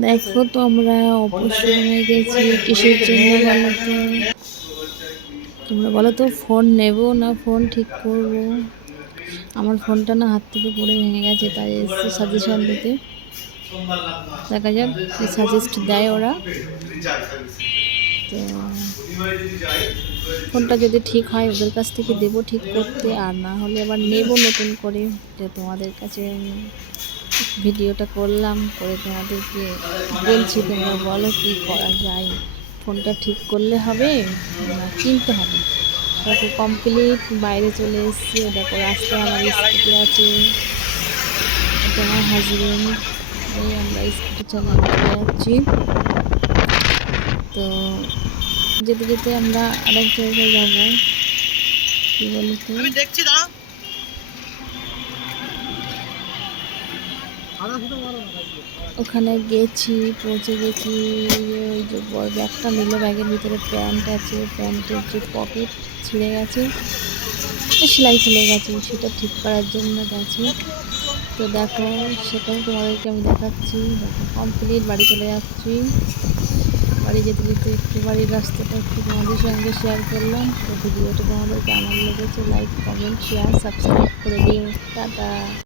দেখো তো আমরা অপসরণে গেছি, কিসের জন্য বলো তো? তোমরা বলো তো ফোন নেব না ফোন ঠিক করব? আমার ফোনটা না হাত থেকে পড়ে ভেঙে গেছে, তাই এসেছি সাজেশন দিতে। দেখা যাক, কি সাজেস্ট দেয় ওরা। তো ফোনটা যদি ঠিক হয়, ওদের কাছ থেকে দেবো ঠিক করতে, আর না হলে আবার নেব নতুন করে, যে তোমাদের কাছে ভিডিওটা করলাম, করে তোমাদেরকে বলছি তোমরা বলো কি করা যায়। ফোনটা ঠিক করলে হবে কিনতে হবে? দেখো কমপ্লিট বাইরে চলে এসেছি। দেখো, রাস্তায় আমার স্কুটি আছে। আমার হাজবেন্ড এই আমরা স্কুটি চালিয়ে চলে যাচ্ছি। তো যেতে যেতে আমরা আরেক জায়গায় যাব। কী বলি তো আমি দেখছি দাঁড়া ওখানে গেছি, পৌঁছে গেছি ওই যে ব্যাগটা নিল ব্যাগের ভিতরে প্যান্ট আছে, প্যান্টের যে পকেট ছিঁড়ে গেছে সেলাই খুলে গেছে, সেটা ঠিক করার জন্য গেছি। তো দেখো সেটাও তোমাদেরকে আমি দেখাচ্ছি, দেখো কমপ্লিট বাড়ি চলে যাচ্ছি। বাড়ি যেতে যেতে একটু বাড়ির রাস্তাটা একটু তোমাদের সঙ্গে শেয়ার করলাম। তো ভিডিওটা তোমাদের কেমন লেগেছে লাইক কমেন্ট শেয়ার সাবস্ক্রাইব করে দিও। টাটা!